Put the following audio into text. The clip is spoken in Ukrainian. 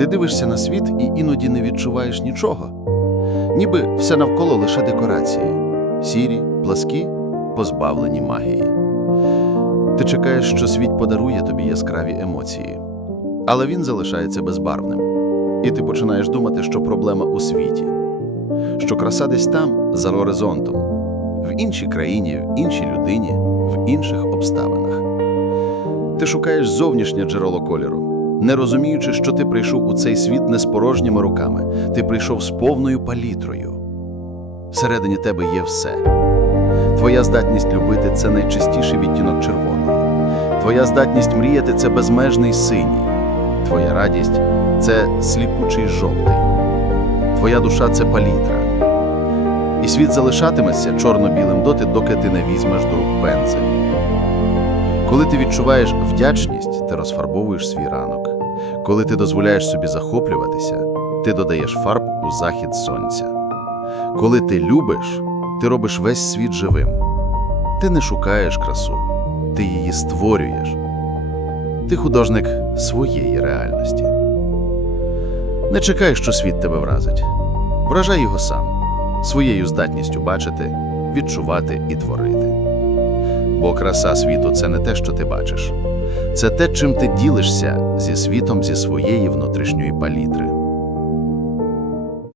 Ти дивишся на світ і іноді не відчуваєш нічого. Ніби все навколо лише декорації. Сірі, пласкі, позбавлені магії. Ти чекаєш, що світ подарує тобі яскраві емоції. Але він залишається безбарвним. І ти починаєш думати, що проблема у світі, що краса десь там, за горизонтом, в іншій країні, в іншій людині, в інших обставинах. Ти шукаєш зовнішнє джерело кольору, не розуміючи, що ти прийшов у цей світ не з порожніми руками, ти прийшов з повною палітрою. Всередині тебе є все. Твоя здатність любити це найчистіший відтінок червоного. Твоя здатність мріяти це безмежний синій. Твоя радість це сліпучий жовтий. Твоя душа це палітра. І світ залишатиметься чорно-білим доти, доки ти не візьмеш до рук пензель. Коли ти відчуваєш вдячність, ти розфарбовуєш свій ранок. Коли ти дозволяєш собі захоплюватися, ти додаєш фарб у захід сонця. Коли ти любиш, ти робиш весь світ живим. Ти не шукаєш красу, ти її створюєш. Ти художник своєї реальності. Не чекай, що світ тебе вразить. Вражай його сам, своєю здатністю бачити, відчувати і творити. Бо краса світу це не те, що ти бачиш, це те, чим ти ділишся зі світом зі своєї внутрішньої палітри.